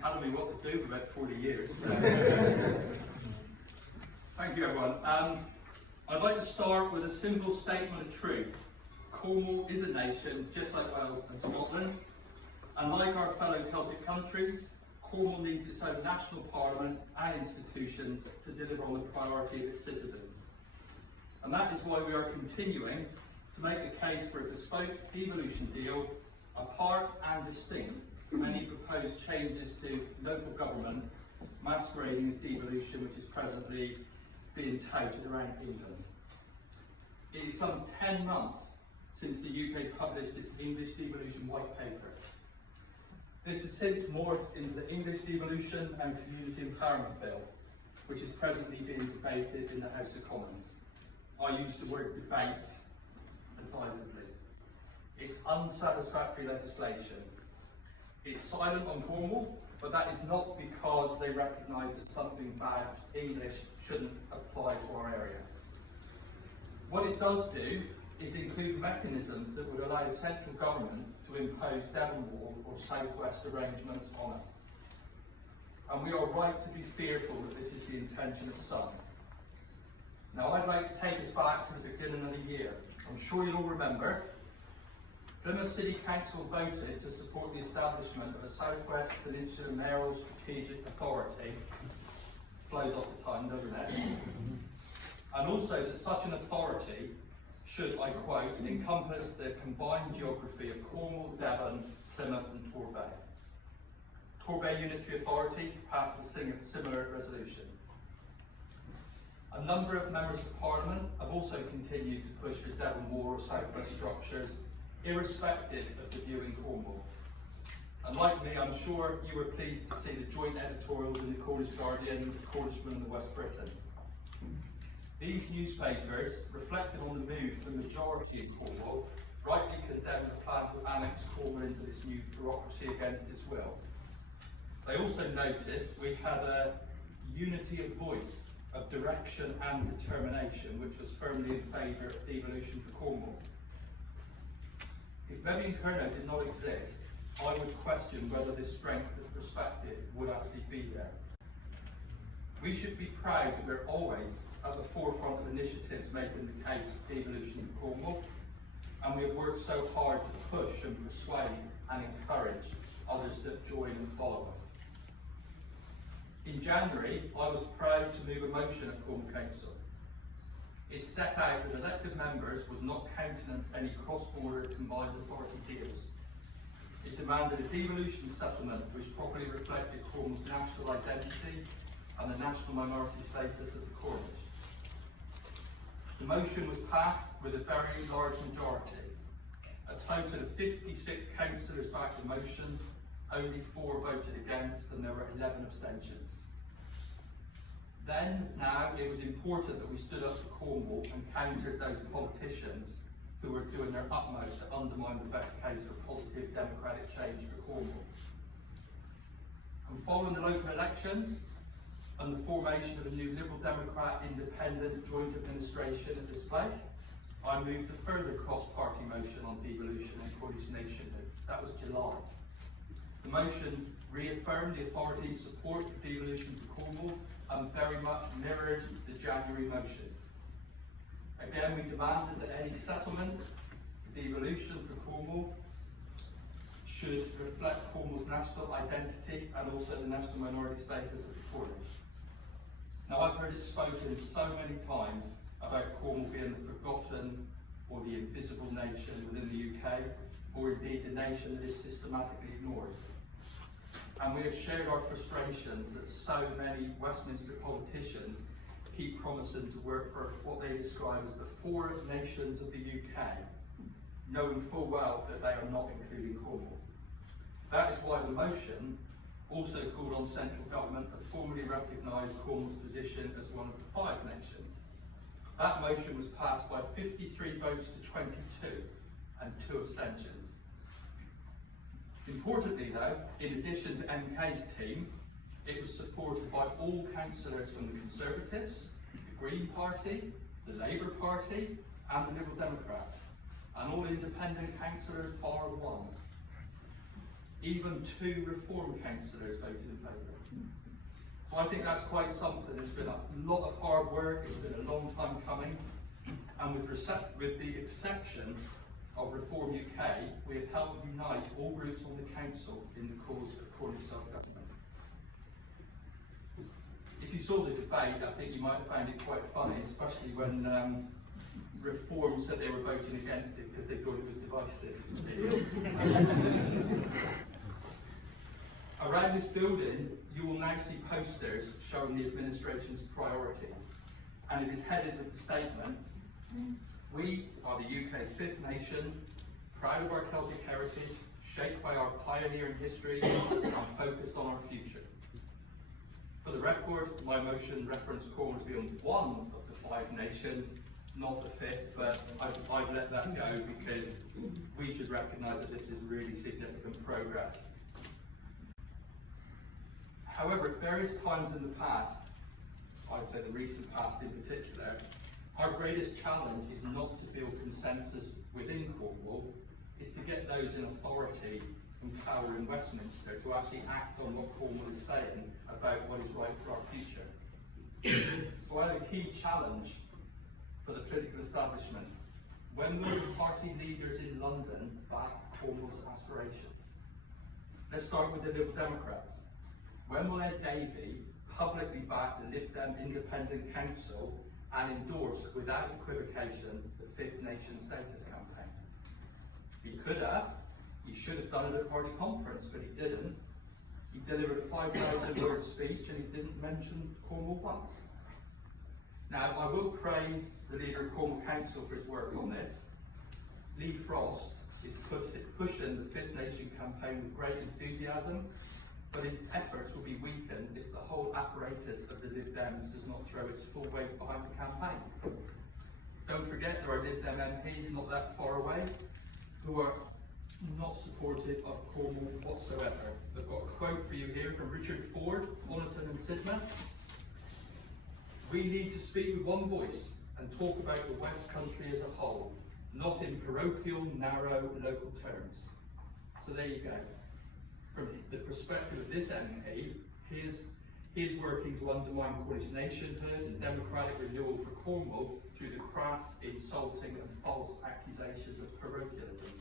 telling me what to do for about 40 years. Thank you, everyone. I'd like to start with a simple statement of truth. Cornwall is a nation, just like Wales and Scotland. And like our fellow Celtic countries, Cornwall needs its own national parliament and institutions to deliver on the priority of its citizens. And that is why we are continuing to make the case for a bespoke devolution deal, apart and distinct from any proposed changes to local government masquerading as devolution, which is presently being touted around England. It is some 10 months since the UK published its English devolution white paper. This has since morphed into the English Devolution and Community Empowerment Bill, which is presently being debated in the House of Commons. I use the word debate advisedly. It's unsatisfactory legislation. It's silent on Cornwall, but that is not because they recognise that something bad English shouldn't apply to our area. What it does do is include mechanisms that would allow central government to impose Devonwall or southwest arrangements on us. And we are right to be fearful that this is the intention of some. Now I'd like to take us back to the beginning of the year. I'm sure you'll all remember, Plymouth City Council voted to support the establishment of a Southwest Peninsula Mayoral Strategic Authority. Flows off the tongue, doesn't it? And also that such an authority should, I quote, encompass the combined geography of Cornwall, Devon, Plymouth and Torbay. Torbay Unitary Authority passed a similar resolution. A number of members of Parliament have also continued to push for Devonwall or Southwest structures, irrespective of the view in Cornwall. And like me, I'm sure you were pleased to see the joint editorials in the Cornish Guardian, the Cornishman and the West Briton. These newspapers, reflecting on the mood of the majority in Cornwall, rightly condemned the plan to annex Cornwall into this new bureaucracy against its will. They also noticed we had a unity of voice, of direction and determination, which was firmly in favour of devolution for Cornwall. If Mebyon Kernow did not exist, I would question whether this strength of perspective would actually be there. We should be proud that we're always at the forefront of initiatives making the case for devolution for Cornwall, and we have worked so hard to push and persuade and encourage others to join and follow us. In January, I was proud to move a motion at Cornwall Council. It set out that elected members would not countenance any cross-border combined authority deals. It demanded a devolution settlement which properly reflected Cornwall's national identity and the national minority status of the Cornish. The motion was passed with a very large majority. A total of 56 councillors backed the motion, only 4 voted against, and there were 11 abstentions. Then, as now, it was important that we stood up for Cornwall and countered those politicians who were doing their utmost to undermine the best case for positive democratic change for Cornwall. And following the local elections and the formation of a new Liberal Democrat independent joint administration at this place, I moved a further cross-party motion on devolution and Cornish nationhood. That was July. The motion reaffirmed the authority's support for devolution for Cornwall and very much mirrored the January motion. Again, we demanded that any settlement for devolution for Cornwall should reflect Cornwall's national identity and also the national minority status of the Cornish. Now, I've heard it spoken so many times about Cornwall being the forgotten or the invisible nation within the UK, or indeed the nation that is systematically ignored. And we have shared our frustrations that so many Westminster politicians keep promising to work for what they describe as the 4 nations of the UK, knowing full well that they are not including Cornwall. That is why the motion also called on central government to formally recognise Cornwall's position as one of the 5 nations. That motion was passed by 53 votes to 22 and 2 abstentions. Importantly though, in addition to MK's team, it was supported by all councillors from the Conservatives, the Green Party, the Labour Party and the Liberal Democrats, and all independent councillors bar 1. Even 2 reform councillors voted in favour. So I think that's quite something. It's been a lot of hard work, it's been a long time coming, and with the exception of Reform UK, we have helped unite all groups on the council in the cause of Cornish self-government. If you saw the debate, I think you might have found it quite funny, especially when Reform said they were voting against it because they thought it was divisive. Around this building, you will now see posters showing the administration's priorities, and it is headed with the statement, "We are the UK's 5th nation, proud of our Celtic heritage, shaped by our pioneering history, and focused on our future." For the record, my motion referenced Cornwall to be on one of the 5 nations, not the 5th, but I've let that go because we should recognise that this is really significant progress. However, at various times in the past, I would say the recent past in particular, our greatest challenge is not to build consensus within Cornwall, it's to get those in authority and power in Westminster to actually act on what Cornwall is saying about what is right for our future. So I have a key challenge for the political establishment. When will the party leaders in London back Cornwall's aspirations? Let's start with the Liberal Democrats. When will Ed Davey publicly back the Lib Dem Independent Council and endorse, without equivocation, the 5th Nation status campaign? He could have, he should have done it at party conference, but he didn't. He delivered a 5,000-word speech and he didn't mention Cornwall once. Now, I will praise the leader of Cornwall Council for his work on this. Lee Frost is pushing the 5th Nation campaign with great enthusiasm, but his efforts will be weakened if the whole apparatus of the Lib Dems does not throw its full weight behind the campaign. Don't forget there are Lib Dem MPs not that far away who are not supportive of Cornwall whatsoever. I've got a quote for you here from Richard Ford, Honiton and Sidmouth. "We need to speak with one voice and talk about the West Country as a whole, not in parochial, narrow, local terms." So there you go. From the perspective of this MP, he is working to undermine Cornish nationhood and democratic renewal for Cornwall through the crass, insulting and false accusations of parochialism.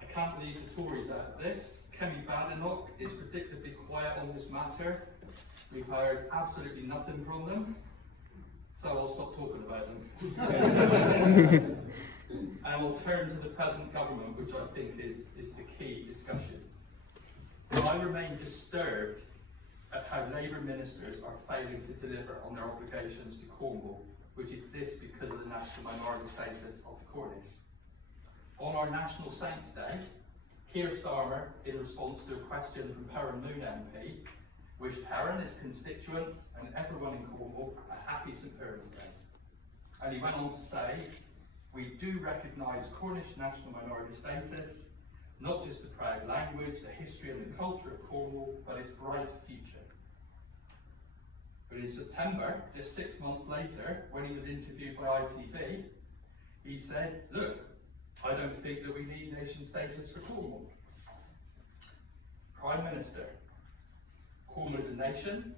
I can't leave the Tories out of this. Kemi Badenoch is predictably quiet on this matter. We've heard absolutely nothing from them, so I'll stop talking about them. And we'll turn to the present government, which I think is the key discussion. I remain disturbed at how Labour ministers are failing to deliver on their obligations to Cornwall, which exists because of the national minority status of the Cornish. On our National Saints Day, Keir Starmer, in response to a question from Perrin Moon MP, wished Perrin, his constituents and everyone in Cornwall a happy St Piran's Day. And he went on to say, "We do recognise Cornish national minority status, not just the proud language, the history and the culture of Cornwall, but its bright future." But in September, just 6 months later, when he was interviewed by ITV, he said, "Look, I don't think that we need nation status for Cornwall." Prime Minister, Cornwall is a nation,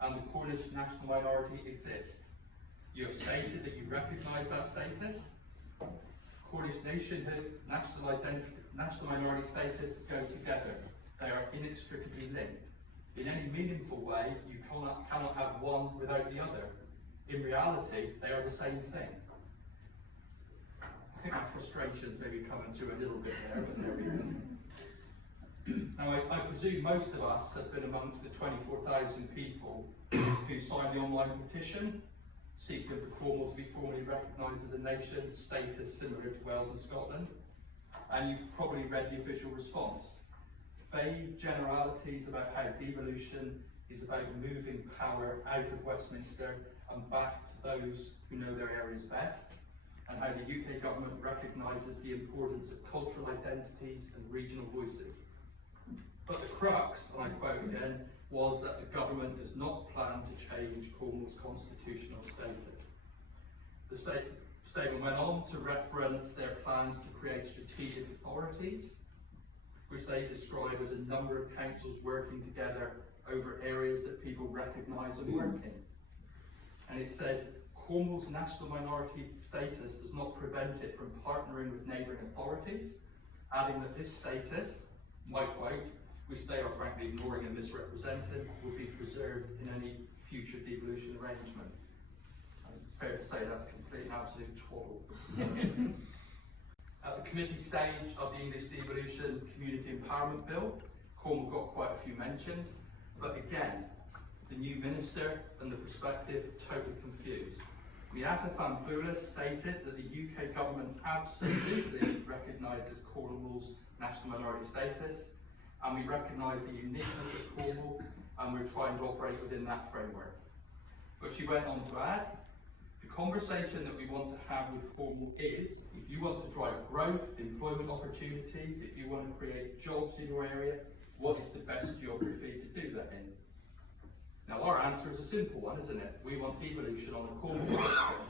and the Cornish national minority exists. You have stated that you recognise that status. Cornish nationhood, national identity, national minority status go together. They are inextricably linked. In any meaningful way, you cannot have one without the other. In reality, they are the same thing. I think my frustrations may be coming through a little bit there, but there we go. Now, I presume most of us have been amongst the 24,000 people who signed the online petition seeking for Cornwall to be formally recognised as a nation, status similar to Wales and Scotland, and you've probably read the official response. Vague generalities about how devolution is about moving power out of Westminster and back to those who know their areas best, and how the UK government recognises the importance of cultural identities and regional voices. But the crux, and I quote again, was that the government does not plan to change Cornwall's constitutional status. The statement went on to reference their plans to create strategic authorities, which they describe as a number of councils working together over areas that people recognise and work in. And it said, Cornwall's national minority status does not prevent it from partnering with neighbouring authorities, adding that this status, my quote, which they are frankly ignoring and misrepresenting, will be preserved in any future devolution arrangement. Fair to say that's complete and absolute twaddle. At the committee stage of the English Devolution Community Empowerment Bill, Cornwall got quite a few mentions, but again, the new minister and the perspective totally confused. Miata Fambulas stated that the UK government absolutely recognises Cornwall's national minority status, and we recognise the uniqueness of Cornwall, and we're trying to operate within that framework. But she went on to add, the conversation that we want to have with Cornwall is, if you want to drive growth, employment opportunities, if you want to create jobs in your area, what is the best geography to do that in? Now our answer is a simple one, isn't it? We want devolution on a Cornwall platform.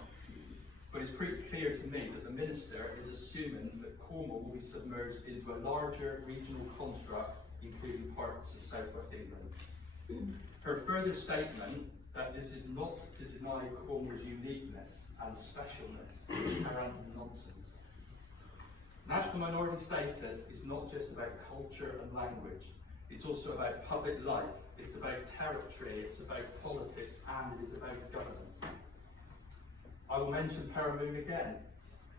But it's pretty clear to me that the Minister is assuming that Cornwall will be submerged into a larger regional construct, including parts of South West England. Her further statement that this is not to deny Cornwall's uniqueness and specialness is apparent nonsense. National minority status is not just about culture and language. It's also about public life, it's about territory, it's about politics, and it is about governance. I will mention Paramoon again.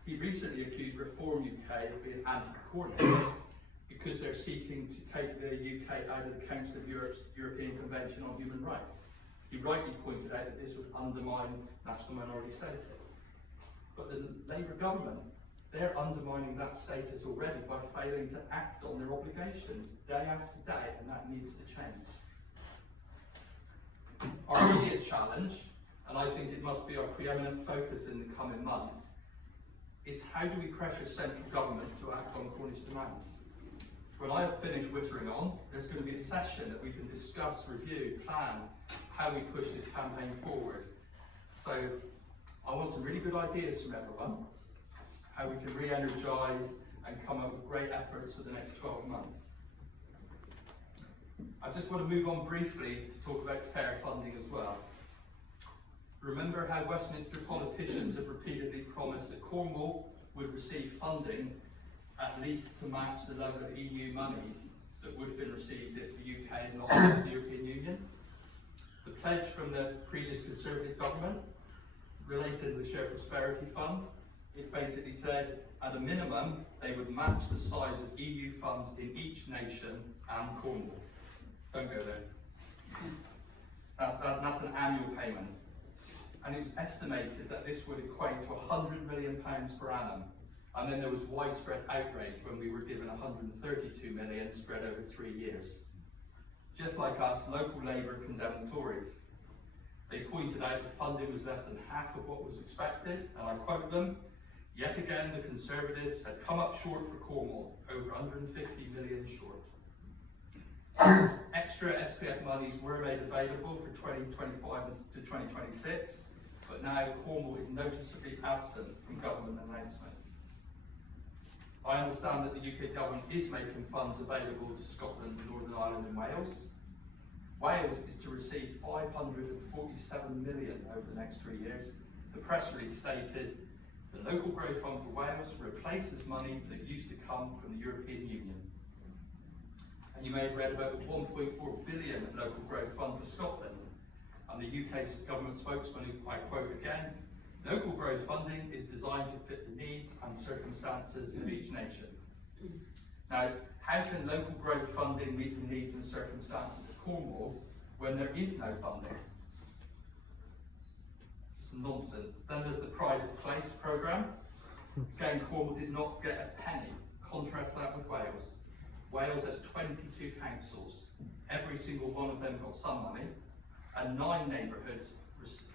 He recently accused Reform UK of being anti-Cornish because they're seeking to take the UK out of the Council of Europe's European Convention on Human Rights. He rightly pointed out that this would undermine national minority status. But the Labour government, they're undermining that status already by failing to act on their obligations day after day, and that needs to change. Our immediate challenge, and I think it must be our preeminent focus in the coming months, is how do we pressure central government to act on Cornish demands? When I have finished wittering on, there's going to be a session that we can discuss, review, plan how we push this campaign forward. So I want some really good ideas from everyone, how we can re-energise and come up with great efforts for the next 12 months. I just want to move on briefly to talk about fair funding as well. Remember how Westminster politicians have repeatedly promised that Cornwall would receive funding at least to match the level of EU monies that would have been received if the UK had not left the European Union. The pledge from the previous Conservative government related to the Shared Prosperity Fund, it basically said at a minimum they would match the size of EU funds in each nation and Cornwall. Don't go there. That's an annual payment. And it was estimated that this would equate to £100 million per annum. And then there was widespread outrage when we were given 132 million spread over 3 years. Just like us, local Labour condemned the Tories. They pointed out the funding was less than half of what was expected, and I quote them, yet again the Conservatives had come up short for Cornwall, over 150 million short. Extra SPF monies were made available for 2025 to 2026, but now Cornwall is noticeably absent from government announcements. I understand that the UK government is making funds available to Scotland, Northern Ireland and Wales. Wales is to receive 547 million over the next 3 years. The press release stated, the Local Growth Fund for Wales replaces money that used to come from the European Union. And you may have read about the 1.4 billion Local Growth Fund for Scotland. And the UK government spokesman, who I quote again, local growth funding is designed to fit the needs and circumstances of each nation. Now, how can local growth funding meet the needs and circumstances of Cornwall when there is no funding? It's nonsense. Then there's the Pride of Place programme. Again, Cornwall did not get a penny. Contrast that with Wales. Wales has 22 councils. Every single one of them got some money, and 9 neighbourhoods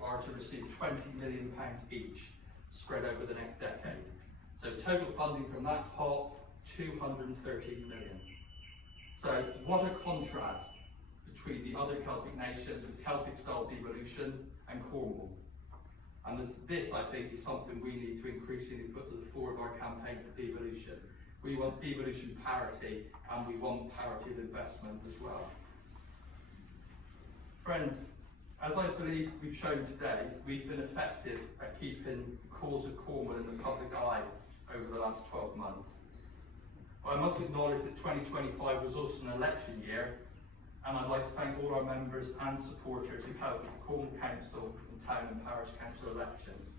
are to receive £20 million each, spread over the next decade. So total funding from that pot, 213 million. So what a contrast between the other Celtic nations with Celtic-style devolution and Cornwall. And this, I think, is something we need to increasingly put to the fore of our campaign for devolution. We want devolution parity, and we want parity of investment as well. Friends, as I believe we've shown today, we've been effective at keeping the cause of Cornwall in the public eye over the last 12 months. But I must acknowledge that 2025 was also an election year, and I'd like to thank all our members and supporters who helped with the Cornwall Council and Town and Parish Council elections.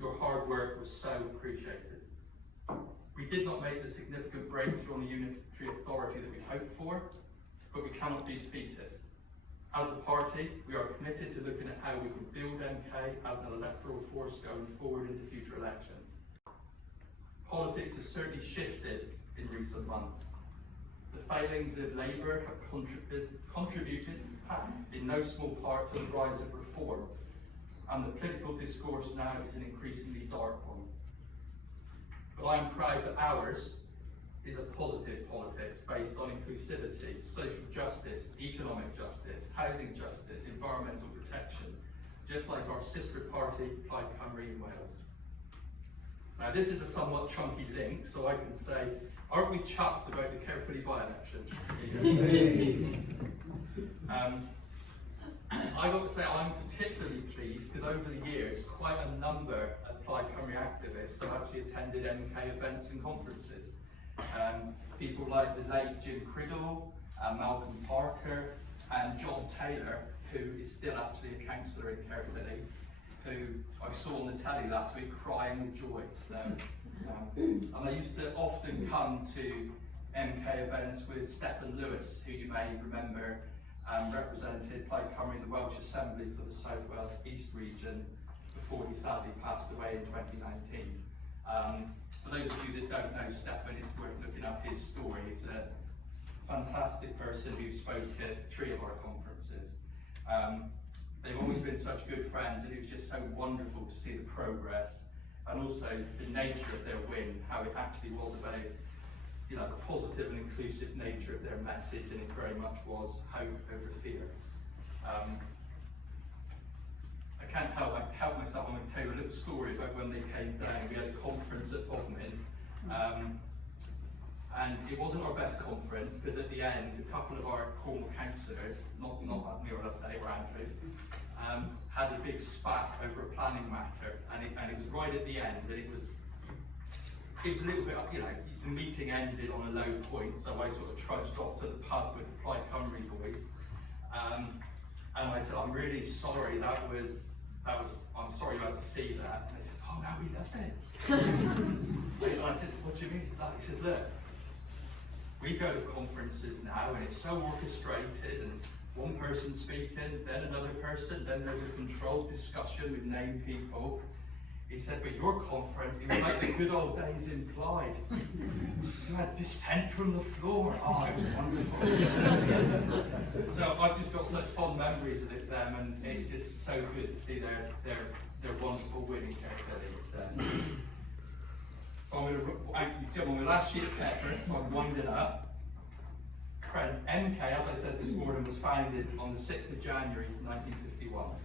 Your hard work was so appreciated. We did not make the significant breakthrough on the unitary authority that we hoped for, but we cannot be defeatist. As a party, we are committed to looking at how we can build MK as an electoral force going forward into future elections. Politics has certainly shifted in recent months. The failings of Labour have contributed in no small part to the rise of reform, and the political discourse now is an increasingly dark one. But I am proud that ours is a positive politics based on inclusivity, social justice, economic justice, housing justice, environmental protection, just like our sister party, Plaid Cymru in Wales. Now this is a somewhat chunky link, so I can say, aren't we chuffed about the carefully by-election? I got to say I'm particularly pleased because over the years, quite a number of Plaid Cymru activists have actually attended MK events and conferences. People like the late Jim Criddle, Malcolm Parker, and John Taylor, who is still actually a councillor in Caerphilly, who I saw on the telly last week crying with joy. So, and I used to often come to MK events with Stephen Lewis, who you may remember represented Plaid Cymru in the Welsh Assembly for the South Wales East region before he sadly passed away in 2019. For those of you that don't know Stefan, it's worth looking up his story. He's a fantastic person who spoke at 3 of our conferences. They've always been such good friends, and it was just so wonderful to see the progress and also the nature of their win, how it actually was about, you know, the positive and inclusive nature of their message, and it very much was hope over fear. I can't help myself. I'm going to tell you a little story about when they came down. We had a conference at Bodmin, and it wasn't our best conference because at the end, a couple of our Cornwall councillors, not near enough they were Andrew, had a big spat over a planning matter, and it was right at the end, and it was a little bit, you know, the meeting ended on a low point, so I sort of trudged off to the pub with the Plaid Cymru boys, and I said, I'm really sorry, I'm sorry you had to see that. And they said, oh no, we loved it. And I said, what do you mean? He says, look, we go to conferences now and it's so orchestrated, and one person speaking, then another person, then there's a controlled discussion with named people. He said, but your conference, it was like the good old days in Plaid. You had dissent from the floor. Oh, it was wonderful. So I've just got such fond memories of them, and it's just so good to see their wonderful winning Caerphilly. So I'm going to, you see I'm on my last sheet of paper, so I'm winding up. Friends, MK, as I said this morning, was founded on the 6th of January 1951.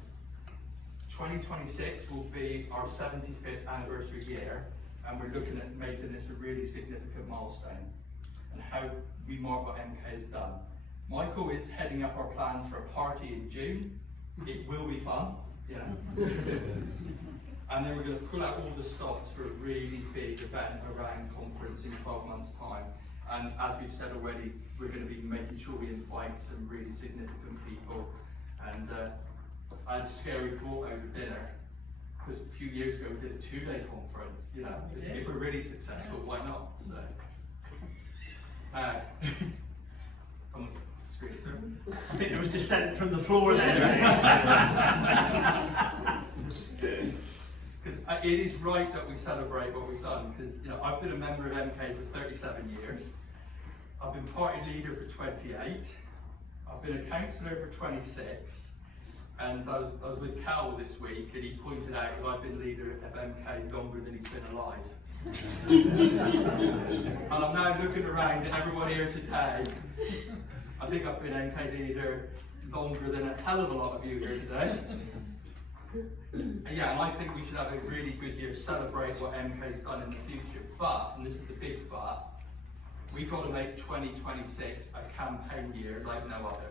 2026 will be our 75th anniversary year, and we're looking at making this a really significant milestone and how we mark what MK has done. Michael is heading up our plans for a party in June. It will be fun, you know. And then we're going to pull out all the stops for a really big event around conference in 12 months' time. And as we've said already, we're going to be making sure we invite some really significant people. And I had a scary thought over dinner, because a few years ago we did a 2-day conference. You know, if we're really successful, why not? So, someone's screaming through. I think there was dissent from the floor there. Because it is right that we celebrate what we've done. Because you know, I've been a member of MK for 37 years. I've been party leader for 28. I've been a councillor for 26. And I was with Cal this week, and he pointed out that I've been leader of MK longer than he's been alive. And I'm now looking around at everyone here today. I think I've been MK leader longer than a hell of a lot of you here today. And yeah, and I think we should have a really good year, celebrate what MK's done in the future. But, and this is the big but, we've got to make 2026 a campaign year like no other.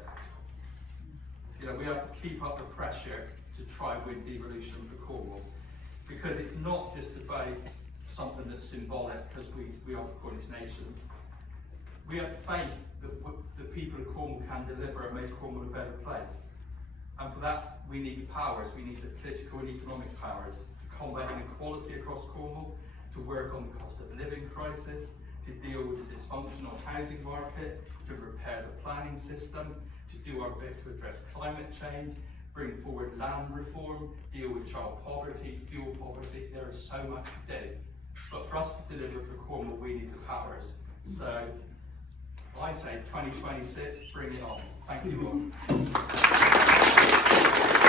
You know, we have to keep up the pressure to try win devolution for Cornwall, because it's not just about something that's symbolic because we are the Cornish nation. We have faith that the people of Cornwall can deliver and make Cornwall a better place. And for that, we need the powers. We need the political and economic powers to combat inequality across Cornwall, to work on the cost of living crisis, to deal with the dysfunctional housing market, to repair the planning system, to do our bit to address climate change, bring forward land reform, deal with child poverty, fuel poverty. There is so much to do. But for us to deliver for Cornwall, we need the powers. So I say 2026, bring it on. Thank you all.